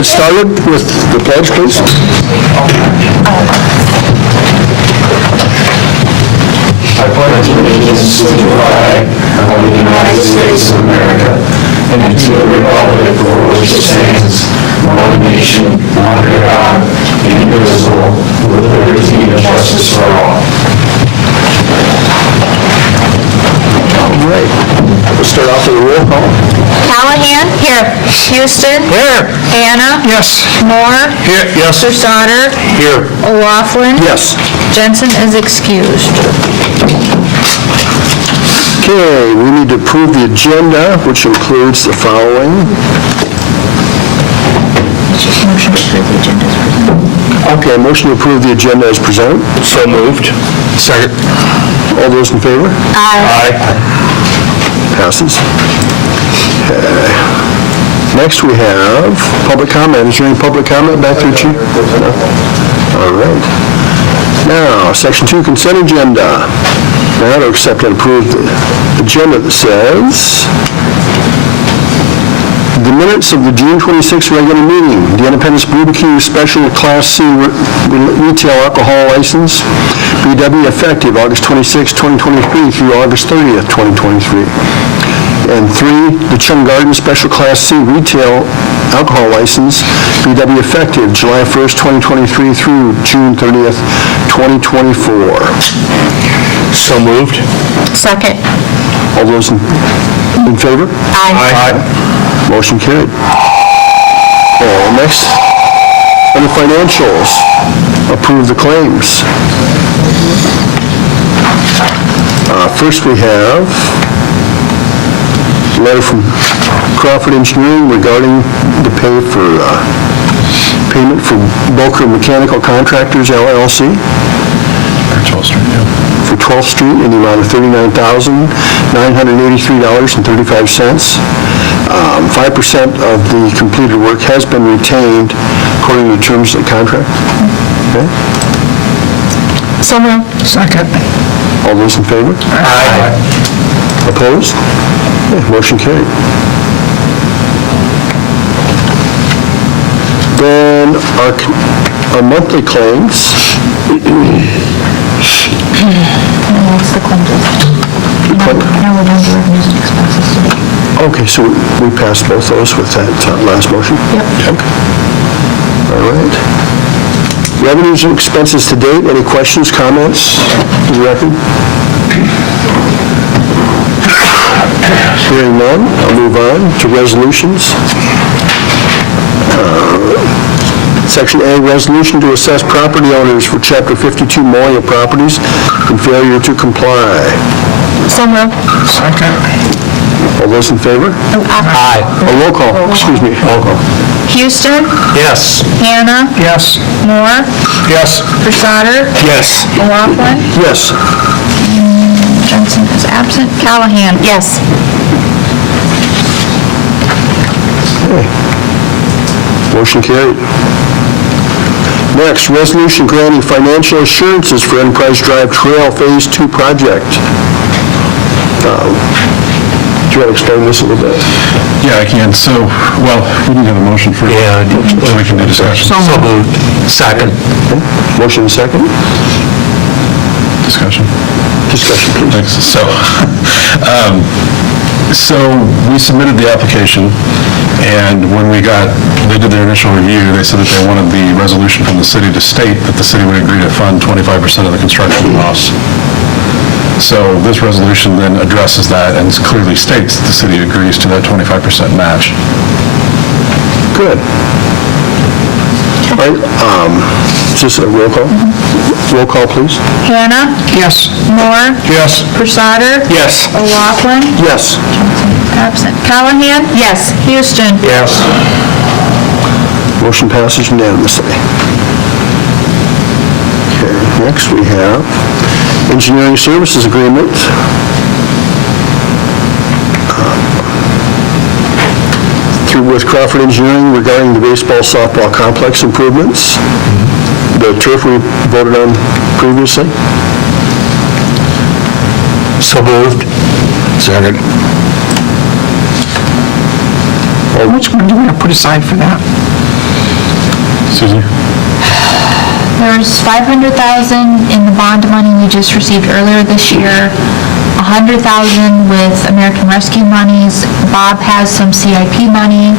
Get started with the pledge, please. I pledge allegiance to the flag of the United States of America and to the republic for which it stands, one nation, under God, indivisible, with liberty and justice for all. All right. We'll start off with a roll call. Callahan? Here. Houston? Here. Hannah? Yes. Moore? Here. Yes. Stoddard? Here. O'Laughlin? Yes. Jensen is excused. Okay, we need to approve the agenda, which includes the following. Motion to approve the agenda is presented. Okay, motion to approve the agenda as presented. So moved. Second. All those in favor? Aye. Passes. Okay. Next we have public comment. Is there any public comment back there, Chief? No? All right. Now, Section 2, consent agenda. Now to accept and approve the agenda that says, the minutes of the June 26th regular meeting, the Independence BBQ Special Class C Retail Alcohol License, BW effective August 26, 2023 through August 30th, 2023. And 3, the Chung Garden Special Class C Retail Alcohol License, BW effective July 1st, 2023 through June 30th, 2024. So moved. Second. All those in favor? Aye. Motion carried. Next, on the financials, approve the claims. First we have a letter from Crawford Engineering regarding the payment for Boker Mechanical Contractors, LLC. For 12th Street, yeah. For 12th Street in the amount of $39,983.35. 5% of the completed work has been retained according to the terms of the contract. Okay? So moved. Second. All those in favor? Aye. Opposed? Okay, motion carried. Then our monthly claims. What's the claim list? Now we're down to revenues and expenses today. Okay, so we passed both those with that last motion? Yep. Okay. All right. Revenues and expenses to date, any questions, comments to the record? Hearing none, I'll move on to resolutions. Section A, resolution to assess property owners for Chapter 52 Moya properties in failure to comply. So moved. Second. All those in favor? Aye. Roll call, excuse me, roll call. Houston? Yes. Hannah? Yes. Moore? Yes. Stoddard? Yes. O'Laughlin? Yes. Jensen is absent. Callahan? Yes. Motion carried. Next, resolution granting financial assurances for Enterprise Drive Trail Phase 2 project. Do you want to explain this a little bit? Yeah, I can. So, well, we need to have a motion first. Yeah. So we can do discussion. So moved. Second. Motion second. Discussion. Discussion, please. Thanks. So we submitted the application, and when they did their initial review, they said that they wanted the resolution from the city to state that the city would agree to fund 25% of the construction costs. So this resolution then addresses that and clearly states that the city agrees to that 25% match. Good. All right, is this a roll call? Roll call, please. Hannah? Yes. Moore? Yes. Stoddard? Yes. O'Laughlin? Yes. Absent. Callahan? Yes. Houston? Yes. Motion passes unanimously. Okay, next we have engineering services agreement. With Crawford Engineering regarding the baseball softball complex improvements. The turf we voted on previously. So moved. Second. Which one do we have to put aside for that? Susie? There's 500,000 in the bond money we just received earlier this year, 100,000 with American Rescue monies. Bob has some CIP money.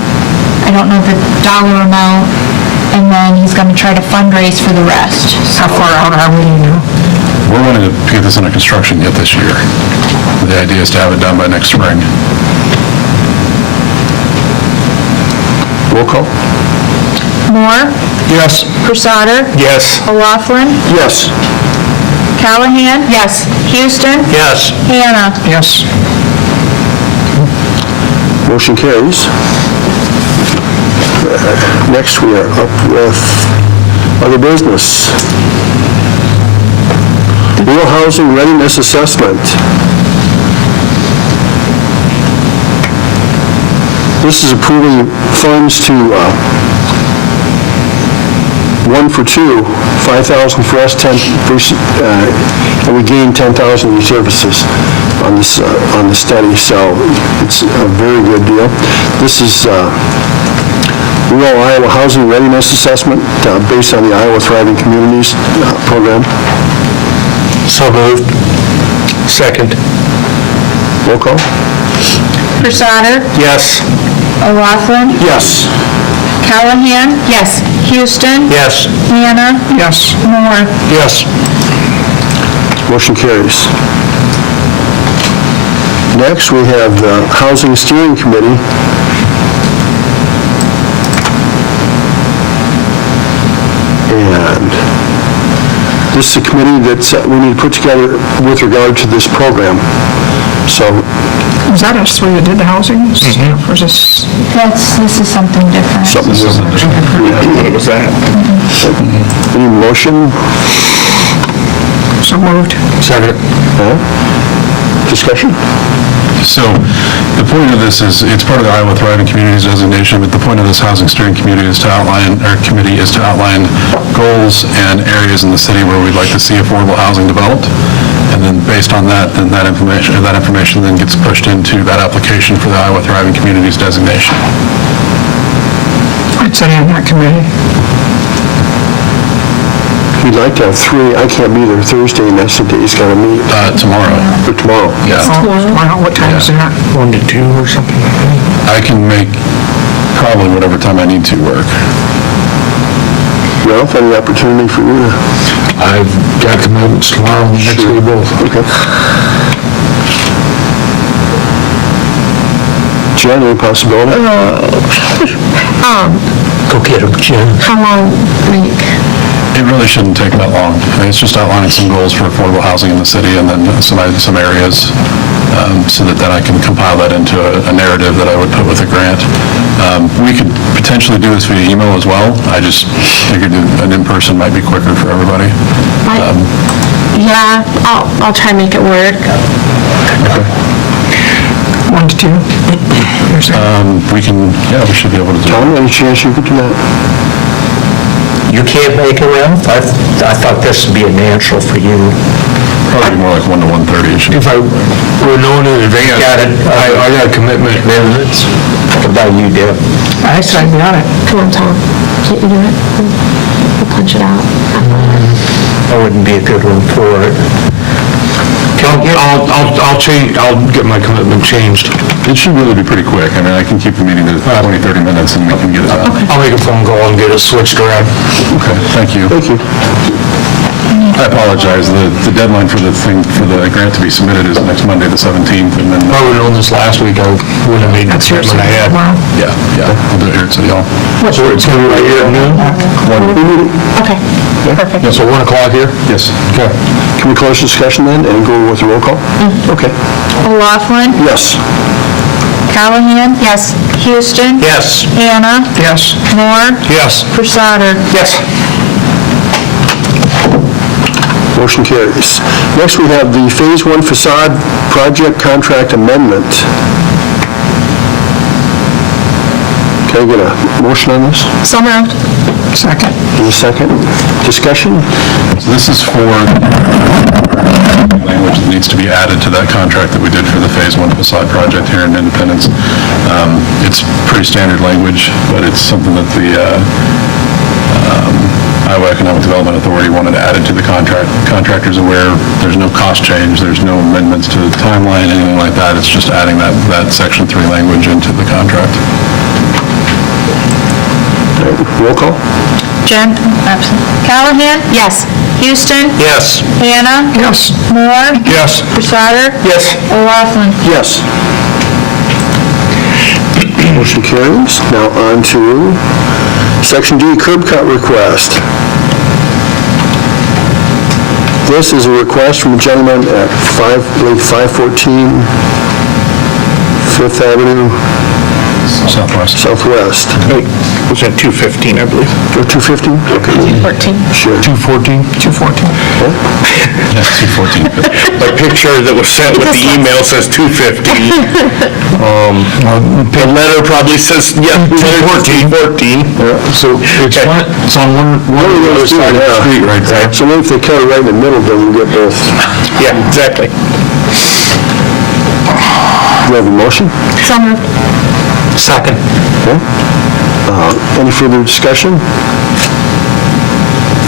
I don't know the dollar amount. And then he's going to try to fundraise for the rest. How far out are we, you know? We're wanting to get this under construction yet this year. The idea is to have it done by next spring. Roll call? Moore, Yes. Crusader, Yes. O'Laughlin, Yes. Callahan. Yes. Houston. Yes. Hannah. Yes. Motion carries. Next, we are up with other business. Rural Housing Readiness Assessment. This is approving funds to, one for two, 5,000 for us, 10 for, and we gain 10,000 in services on this, on the study, so it's a very good deal. This is, Rural Iowa Housing Readiness Assessment, based on the Iowa Thriving Communities program. So moved. Second. Roll call? Crusader, Yes. O'Laughlin, Yes. Callahan. Yes. Houston. Yes. Hannah. Yes. Moore. Yes. Motion carries. Next, we have the Housing Steering Committee. And this is a committee that we need to put together with regard to this program. So, Was that us three that did the housing stuff, or is this? This is something different. something, This is a different- What was that? any motion? So moved. Second. Discussion? So the point of this is, it's part of the Iowa Thriving Communities designation, but the point of this housing steering committee is to outline, or committee is to outline goals and areas in the city where we'd like to see affordable housing developed. And then based on that, then that information then gets pushed into that application for the Iowa Thriving Communities designation. I'd sit in that committee. We'd like to have three. I can't be there Thursday, and that's the day he's got to meet, Tomorrow. for tomorrow. Yeah. Tomorrow, what time is that? 1 to 2 or something like that. I can make probably whatever time I need to work. Ralph, any opportunity for you to? I've got commitments tomorrow and next week both. Okay. Jen, any possibility? Go get him, Jen. How long, It really shouldn't take that long. It's just outlining some goals for affordable housing in the city and then some areas, so that then I can compile that into a narrative that I would put with a grant. We could potentially do this via email as well. I just figured an in-person might be quicker for everybody. Yeah, I'll try and make it work. 1 to 2? You're saying? We should be able to do it. Tom, any chance you could do that? You can't make it, Ralph? I thought this would be a natural for you. Probably more like 1 to 1:30. It should be. If I were known in advance. Got it. I got a commitment in minutes. What about you, Deb? I said I'd be on it. Come on, Tom. Can't you do it? We'll punch it out. I wouldn't be a good one for it. I'll change, I'll get my commitment changed. It should really be pretty quick. I mean, I can keep the meeting to 20, 30 minutes and we can get it done. I'll make a phone call and get it switched around. Okay, thank you. Thank you. I apologize. The deadline for the grant to be submitted is next Monday, the 17th, and then, If I would've known this last week, I wouldn't have made the commitment I had. Tomorrow? yeah, we'll do it here at City Hall. So it's gonna be right here at noon? Okay, perfect. Yeah, so 1 o'clock here? Yes. Okay. Can we close the discussion then and go with the roll call? Okay. O'Laughlin, Yes. Callahan. Yes. Houston. Yes. Hannah. Yes. Moore. Yes. Crusader. Yes. Motion carries. Next, we have the Phase 1 Facade Project Contract Amendment. Can I get a motion on this? So moved. Second. In a second. Discussion? So this is for language that needs to be added to that contract that we did for the Phase 1 facade project here in Independence. It's pretty standard language, but it's something that the Iowa Economic Development Authority wanted added to the contract. Contractor's aware, there's no cost change, there's no amendments to the timeline, anything like that. It's just adding that Section 3 language into the contract. Roll call? Jen, Callahan? Yes. Houston? Yes. Hannah? Yes. Moore? Yes. Crusader? Yes. O'Laughlin? Yes. Motion carries. Now on to Section D, curb cut request. This is a request from a gentleman at 514 Fifth Avenue Southwest. Was that 215, I believe? Or 250? Okay. 14. Sure. 214? 214. Yes, 214. My picture that was sent with the email says 250. The letter probably says, yeah, 214. So it's on one One of other those two, side of the yeah. street right there. So maybe if they cut it right in the middle, then we'll get both. Yeah, exactly. Do you have a motion? So moved. Second. Okay. Any further discussion?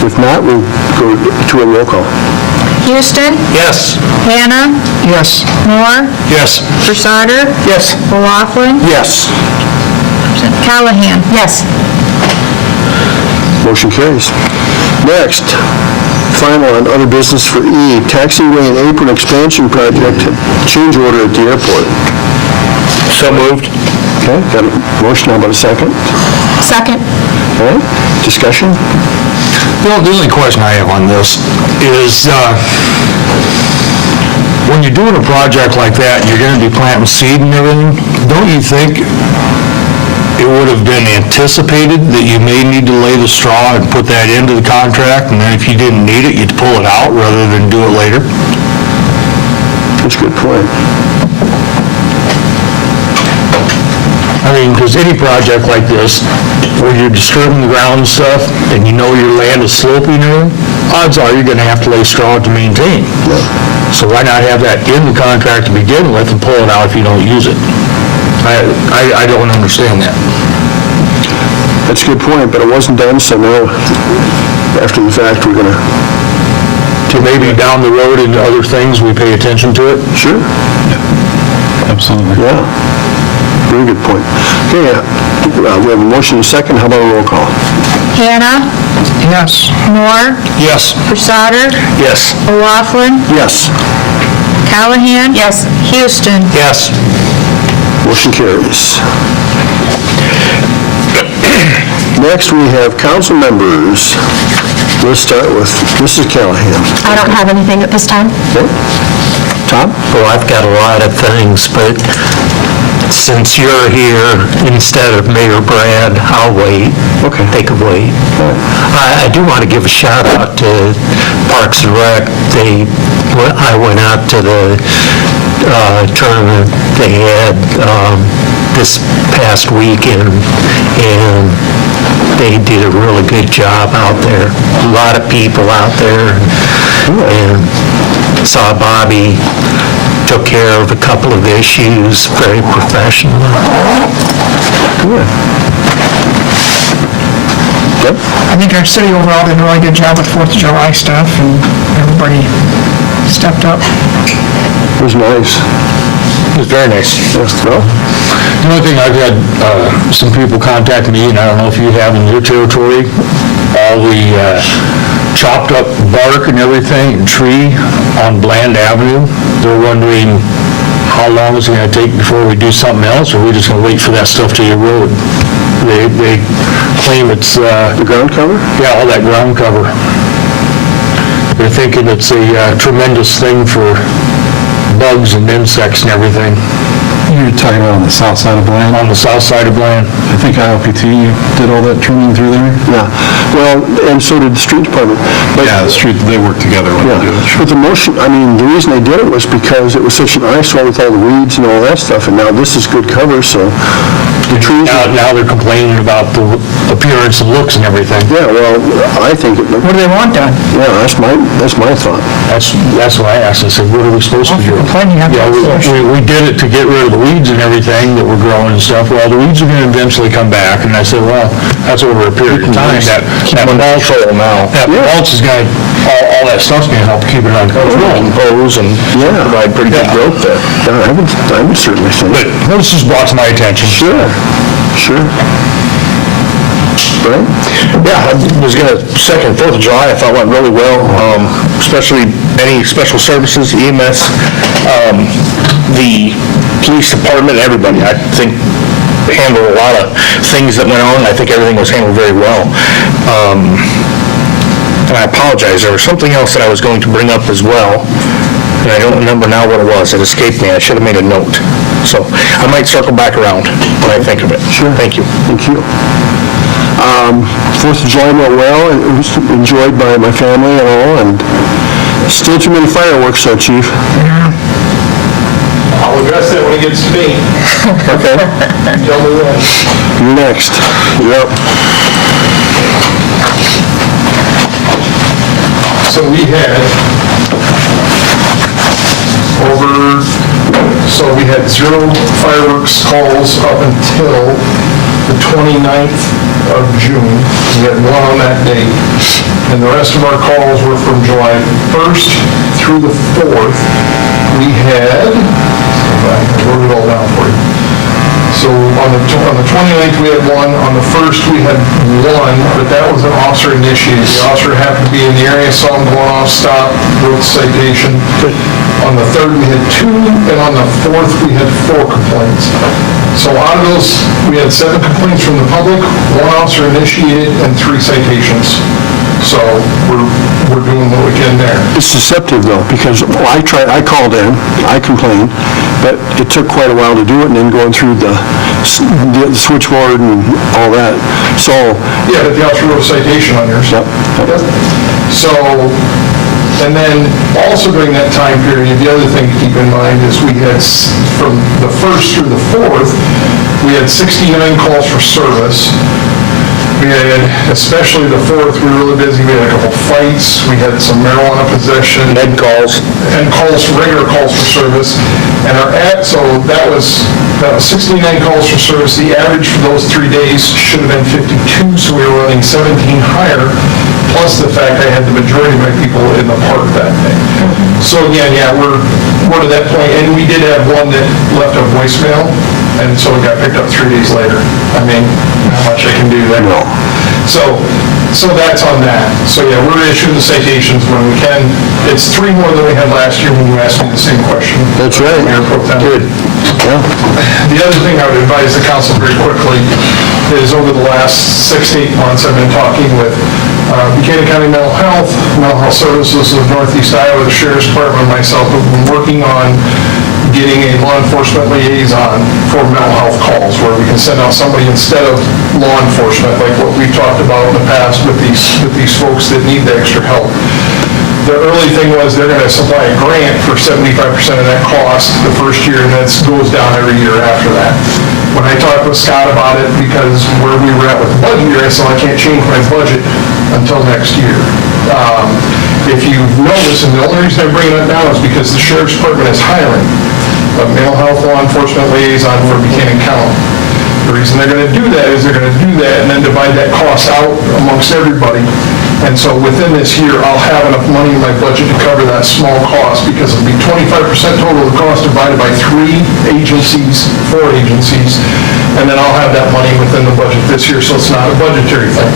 If not, we'll go to a roll call. Houston? Yes. Hannah? Yes. Moore? Yes. Crusader? Yes. O'Laughlin? Yes. Callahan? Yes. Motion carries. Next, final on other business for E, taxiway and apron expansion project, change order at the airport. So moved. Okay, got a motion, how about a second? Second. All right, discussion? The only question I have on this is, when you're doing a project like that, you're gonna be planting seed and everything, don't you think it would have been anticipated that you may need to lay the straw and put that into the contract, and then if you didn't need it, you'd pull it out rather than do it later? That's a good point. I mean, because any project like this, where you're disturbing the ground and stuff, and you know your land is sloping and everything, odds are you're gonna have to lay straw to maintain. So why not have that in the contract to begin with and pull it out if you don't use it? I don't understand that. That's a good point, but it wasn't done, so now, after the fact, we're gonna... Maybe down the road in other things, we pay attention to it. Sure. Absolutely. Yeah. Very good point. Okay, we have a motion and a second, how about a roll call? Hannah? Yes. Moore? Yes. Crusader? Yes. O'Laughlin? Yes. Callahan? Yes. Houston? Yes. Motion carries. Next, we have council members. Let's start with Mrs. Callahan. I don't have anything at this time. Okay. Tom? Well, I've got a lot of things, but since you're here instead of Mayor Brad, I'll wait. Okay. They could wait. I do want to give a shout out to Parks and Rec. I went out to the tournament they had this past weekend, and they did a really good job out there. A lot of people out there, and saw Bobby took care of a couple of issues very professionally. Good. Deb? I think our city overall did a really good job with 4th of July stuff, and everybody stepped up. It was nice. It was very nice. Yes, well, The only thing, I've had some people contact me, and I don't know if you have in your territory, all the chopped up bark and everything, and tree on Bland Avenue. They're wondering how long is it gonna take before we do something else, or are we just gonna wait for that stuff to erode? They claim it's, the ground cover? yeah, all that ground cover. They're thinking it's a tremendous thing for bugs and insects and everything You're talking about on the south side of Bland? on the south side of Bland. I think ILPT did all that trimming through there? Yeah. Well, and so did the street department. But- Yeah, the street, they work together when they do Yeah, it. but the motion, I mean, the reason they did it was because it was such an eyesore with all the weeds and all that stuff, and now this is good cover, so The trees, Now they're complaining about the appearance and looks and everything. yeah, well, I think, What do they want done? yeah, that's my thought. That's what I asked. I said, what are we supposed to do? Complaining, you have to Yeah, ask the we did it to get rid of the weeds and everything that were growing and stuff. Well, the weeds are gonna eventually come back, and I said, well, that's over a period of time. That mulch, that mulch is gonna, all that stuff's gonna help keep it on control. Compose and provide pretty good growth there. Yeah, I would certainly think. But this was brought to my attention. Sure. Right? Yeah, I was going to second 4th of July, I thought went really well, especially any special services, EMS, the police department, everybody, I think handled a lot of things that went on. I think everything was handled very well. And I apologize, there was something else that I was going to bring up as well, and I don't remember now what it was. It escaped me. I should have made a note. So I might circle back around when I think of it. Sure. Thank you. Thank you. 4th of July went well, it was enjoyed by my family and all, and still too many fireworks though, Chief. I'll address that when it gets to me. Okay. Tell me when. You're next. Yep. So we had we had 0 fireworks calls up until the 29th of June. We had 1 on that date. And the rest of our calls were from July 1st through the 4th. We had, I wrote it all down for you. So on the 29th, we had 1. On the 1st, we had 1, but that was an officer initiated. The officer happened to be in the area, saw him going off, stopped, wrote the citation. On the 3rd, we had 2, and on the 4th, we had 4 complaints. So out of those, we had 7 complaints from the public, 1 officer initiated, and 3 citations. So we're doing what we can there. It's deceptive though, because I called in, I complained, but it took quite a while to do it, and then going through the switchboard and all that. So, Yeah, but the officer wrote a citation on yours. Yep. So, and then also during that time period, the other thing to keep in mind is we had, from the 1st through the 4th, we had 69 calls for service. We had, especially the 4th, we were really busy. We had a couple fights. We had some marijuana possession. Med calls. And regular calls for service. And so that was 69 calls for service. The average for those 3 days should have been 52, so we were running 17 higher, plus the fact I had the majority of my people in the park that day. So again, yeah, we're to that point, and we did have 1 that left a voicemail, and so it got picked up 3 days later. I mean, how much I can do there. So that's on that. So yeah, we're issuing the citations when we can. It's 3 more than we had last year when you asked me the same question. That's right. Mayor Pro Tem. Good. Yeah. The other thing I would advise the council very quickly is over the last 6 to 8 months, I've been talking with Buchanan County Mental Health Services of Northeast Iowa, the Sheriff's Department, and myself have been working on getting a law enforcement liaison for mental health calls, where we can send out somebody instead of law enforcement, like what we've talked about in the past with these folks that need the extra help. The early thing was they're going to supply a grant for 75% of that cost the first year, and that goes down every year after that. When I talked with Scott about it, because where we were at with the budget year, I said, I can't change my budget until next year. If you notice, and the only reason I'm bringing that down is because the Sheriff's Department is hiring a mental health law enforcement liaison for Buchanan County. The reason they're going to do that is they're going to do that and then divide that cost out amongst everybody. And so within this year, I'll have enough money in my budget to cover that small cost, because it'll be 25% total of the cost divided by 4 agencies, and then I'll have that money within the budget this year, so it's not a budgetary thing.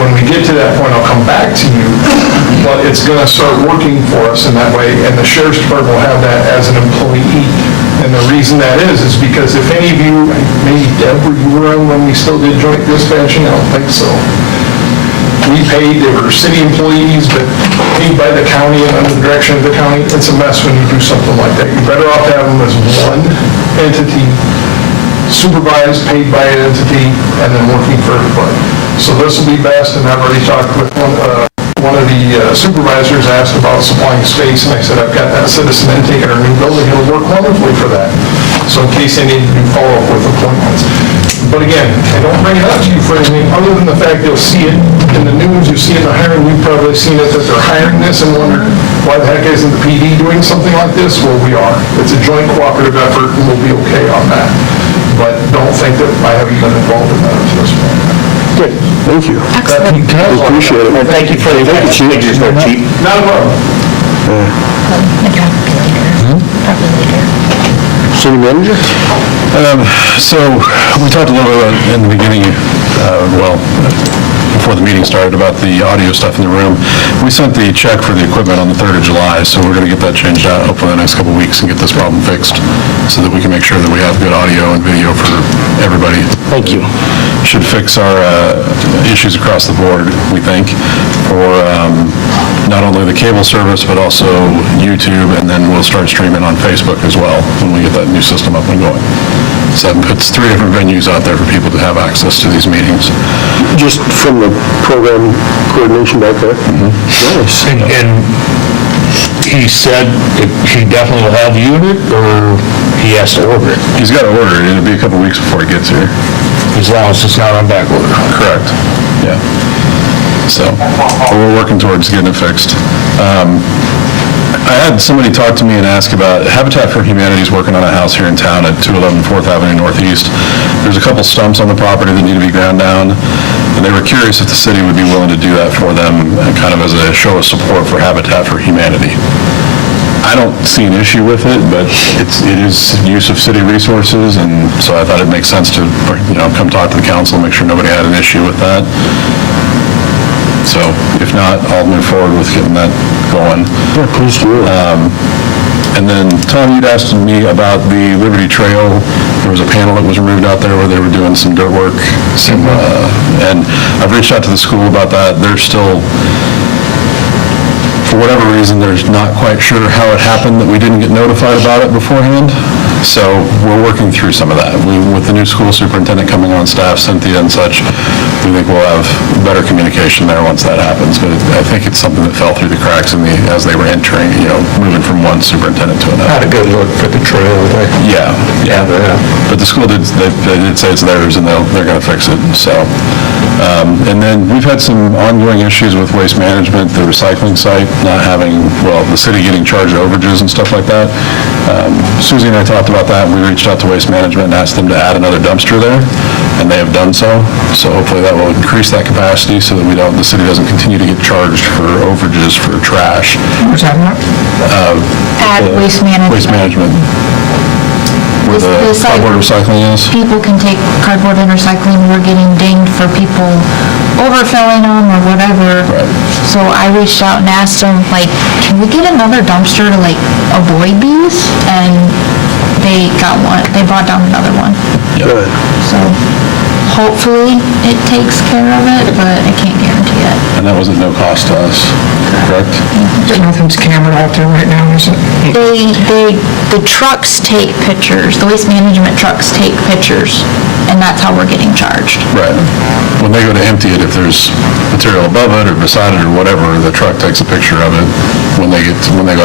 When we get to that point, I'll come back to you, but it's going to start working for us in that way, and the Sheriff's Department will have that as an employee. And the reason that is because if any of you, maybe Deb, were you around when we still did joint dispatching? I don't think so. We paid, they were city employees, but paid by the county and under the direction of the county. It's a mess when you do something like that. You're better off to have them as one entity, supervised, paid by an entity, and then working for everybody. So this will be best, and I've already talked with one of the supervisors, asked about supplying space, and I said, I've got that citizen intake in our new building, it'll work wonderfully for that. So in case they need to do follow-up with appointments. But again, I don't bring it up to you for anything other than the fact you'll see it in the news, you see it in the hiring, we've probably seen it that they're hiring this and wonder, why the heck isn't the PD doing something like this? Well, we are. It's a joint cooperative effort and we'll be okay on that. But don't think that I haven't been involved in that at this point. Good, thank you. Excellent. Appreciate it. And thank you for the pictures there, Chief. Not a problem. Probably later. City manager? So, we talked a little bit in the beginning, before the meeting started, about the audio stuff in the room. We sent the check for the equipment on the 3rd of July, so we're going to get that changed out hopefully in the next couple of weeks and get this problem fixed so that we can make sure that we have good audio and video for everybody. Thank you. Should fix our issues across the board, we think, for not only the cable service, but also YouTube, and then we'll start streaming on Facebook as well when we get that new system up and going. So that puts 3 different venues out there for people to have access to these meetings. Just from the program coordination back there? Nice. And he said that he definitely will have the unit, or he has to order it, He's got to order it, it'll be a couple weeks before it gets here. as long as it's not on back order. Correct, yeah. So, but we're working towards getting it fixed. I had somebody talk to me and ask about, Habitat for Humanity's working on a house here in town at 211 4th Avenue Northeast. There's a couple stumps on the property that need to be ground down, and they were curious if the city would be willing to do that for them, kind of as a show of support for Habitat for Humanity. I don't see an issue with it, but it is use of city resources, and so I thought it makes sense to, come talk to the council, make sure nobody had an issue with that. So if not, I'll move forward with getting that going. Yeah, please do. And then, Tom, you'd asked me about the Liberty Trail. There was a panel that was removed out there where they were doing some dirt work. And I've reached out to the school about that. They're still, for whatever reason, they're not quite sure how it happened that we didn't get notified about it beforehand. So we're working through some of that. With the new school superintendent coming on staff, Cynthia and such, we think we'll have better communication there once that happens. But I think it's something that fell through the cracks as they were entering, moving from one superintendent to another. Had a good look for the trail. Yeah. But the school did say it's theirs and they're going to fix it, so. And then we've had some ongoing issues with waste management, the recycling site not having, the city getting charged overages and stuff like that. Susie and I talked about that, and we reached out to Waste Management and asked them to add another dumpster there, and they have done so. So hopefully that will increase that capacity so that the city doesn't continue to get charged for overages for trash. What's that about? Add waste management. Waste management. Where the This site- cardboard recycling is. People can take cardboard and recycling, we're getting dinged for people overfilling them or whatever. Right. So I reached out and asked them, can we get another dumpster to avoid these? And they got one, they brought down another one. Good. So hopefully it takes care of it, but I can't guarantee it. And that was at no cost to us, correct? Nothing's camera out there right now, is it? The trucks take pictures, the waste management trucks take pictures, and that's how we're getting charged. Right. When they go to empty it, if there's material above it or beside it or whatever, the truck takes a picture of it when they go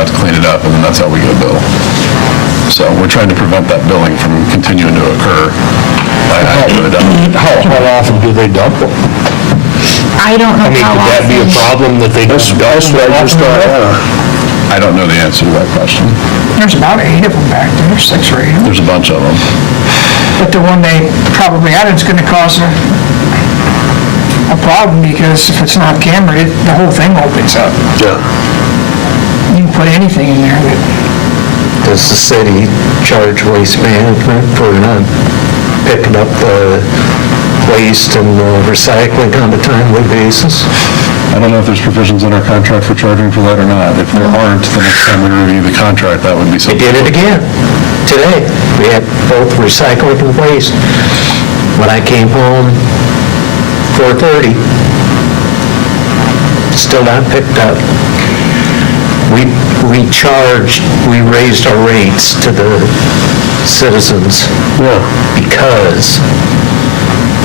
out to clean it up, and then that's how we get a bill. So we're trying to prevent that billing from continuing to occur by having it done. How often do they dump them? I don't know how Could that be a often. problem that they just dump That's what I just thought, I don't know the answer to that question. There's about 8 of them back there, 6 or 8 of them. There's a bunch of them. But the one they probably added is gonna cause a problem, because if it's not cambered, the whole thing opens up. yeah. You can put anything in there that, Does the city charge Waste Management for not picking up the waste and recycling on a timely basis? I don't know if there's provisions in our contract for charging for that or not. If there aren't, the next time we review the contract, that would be They something. did it again, today. We had both recycling and waste. When I came home, 4:30, still not picked up. We raised our rates to the citizens because,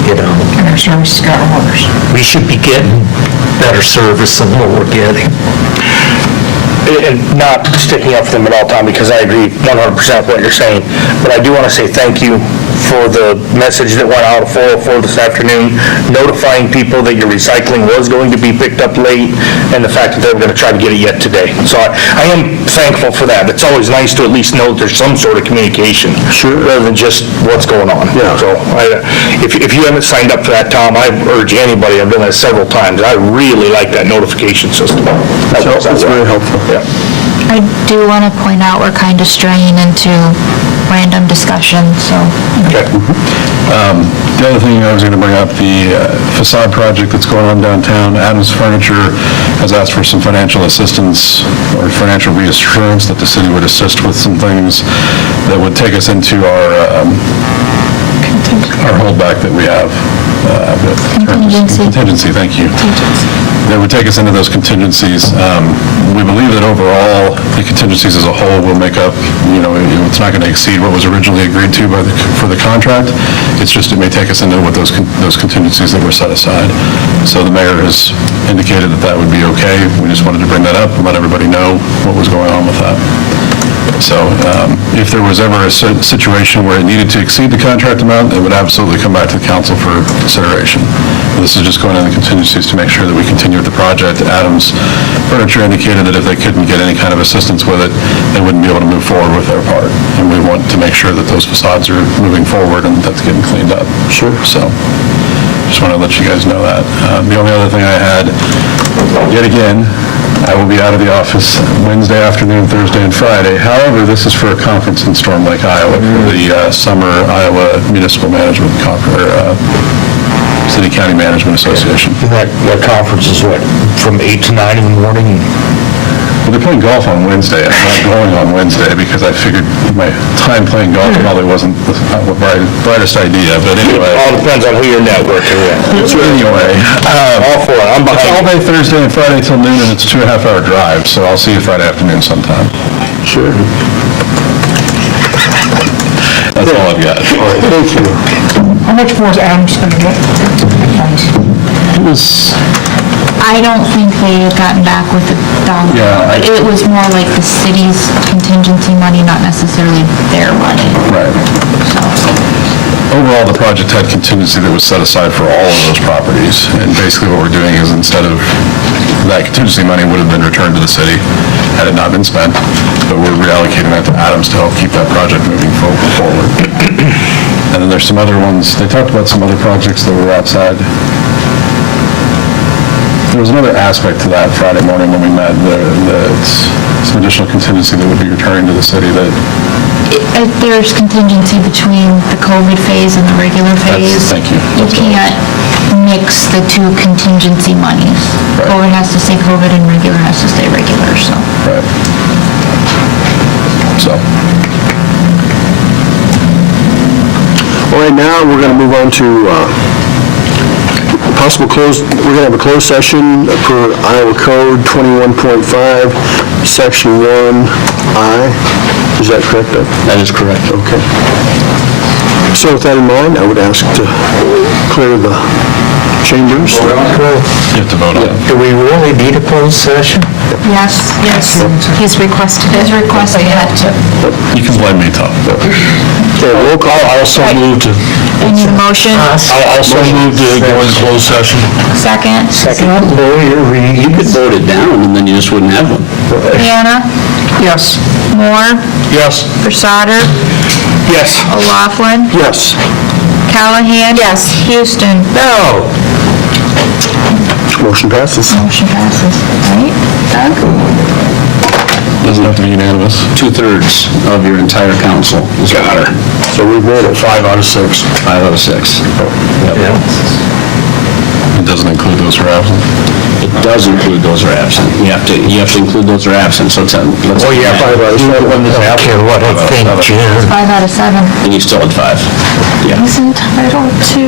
and their service has got worse. we should be getting better service than what we're getting. And not sticking up for them at all, Tom, because I agree 100% with what you're saying, but I do want to say thank you for the message that went out at 4:04 this afternoon, notifying people that your recycling was going to be picked up late, and the fact that they were going to try to get it yet today. So I am thankful for that. It's always nice to at least know that there's some sort of communication. Sure. Rather than just what's going on. Yeah. So if you haven't signed up for that, Tom, I urge anybody, I've done that several times, I really like that notification system. That's very helpful. Yeah. I do want to point out, we're kind of straying into random discussion, so. Okay. The other thing I was going to bring up, the facade project that's going on downtown, Adams Furniture has asked for some financial assistance or financial reassurance that the city would assist with some things that would take us into our holdback that we have. Contingency. Contingency, thank you. That would take us into those contingencies. We believe that overall, the contingencies as a whole will make up, it's not going to exceed what was originally agreed to for the contract. It's just, it may take us into what those contingencies that were set aside. So the mayor has indicated that that would be okay. We just wanted to bring that up and let everybody know what was going on with that. So if there was ever a situation where it needed to exceed the contract amount, it would absolutely come back to the council for consideration. This is just going on the contingencies to make sure that we continue with the project. Adams Furniture indicated that if they couldn't get any kind of assistance with it, they wouldn't be able to move forward with their part. And we want to make sure that those facades are moving forward and that's getting cleaned up. Sure. So just want to let you guys know that. The only other thing I had, yet again, I will be out of the office Wednesday afternoon, Thursday, and Friday. However, this is for a conference in Storm Lake, Iowa, for the Summer Iowa Municipal Management Conference, City County Management Association. That conference is what, from 8 to 9 in the morning? Well, they're playing golf on Wednesday. I'm not going on Wednesday because I figured my time playing golf probably wasn't the brightest idea, but anyway. All depends on who you're networking with. Anyway, All for it, I'm it's all behind. day Thursday and Friday till noon, and it's a 2.5-hour drive, so I'll see you Friday afternoon sometime. Sure. That's all I've got. All right, thank you. How much more is Adams going to get? It was, I don't think they had gotten back with the dollar. Yeah, But it was more like the city's contingency money, not necessarily their money. right. So, Overall, the project had contingency that was set aside for all of those properties, and basically what we're doing is instead of, that contingency money would have been returned to the city had it not been spent, but we're reallocating that to Adams to help keep that project moving forward. And then there's some other ones, they talked about some other projects that were outside. There was another aspect to that Friday morning when we met, some additional contingency that would be returning to the city that, there's contingency between the COVID phase and the regular phase. thank you. You can't mix the two contingency monies. Right. COVID has to stay COVID and regular has to stay regular, so. right. So, All right, now we're going to move on to possible we're going to have a closed session per Iowa Code 21.5, Section 1I. Is that correct, Doug? That is correct. Okay. So with that in mind, I would ask to clear the chambers. you have to vote on it. Do we really need a closed session? Yes, he's requested it. He's requested it. You can blame me, Tom. Okay, roll call. I'll also move to, We need a motion, I'll also move to go into closed session. second. Lawyer Reed. You could vote it down, and then you just wouldn't have one. Hannah, Yes. Moore, Yes. Versater, Yes. O'Laughlin, Yes. Callahan. Yes. Houston. No. Motion passes. Motion passes, right? Doug? Doesn't have to be unanimous. 2/3 of your entire council is water. So we voted. 5 out of 6. 5 out of 6. It doesn't include those who are absent. It does include those who are absent. You have to include those who are absent, so it's, let's... Oh, yeah, 5 out of 7. I don't care what I think, Jim. 5 out of 7. And you still had 5. Yeah. He's entitled to,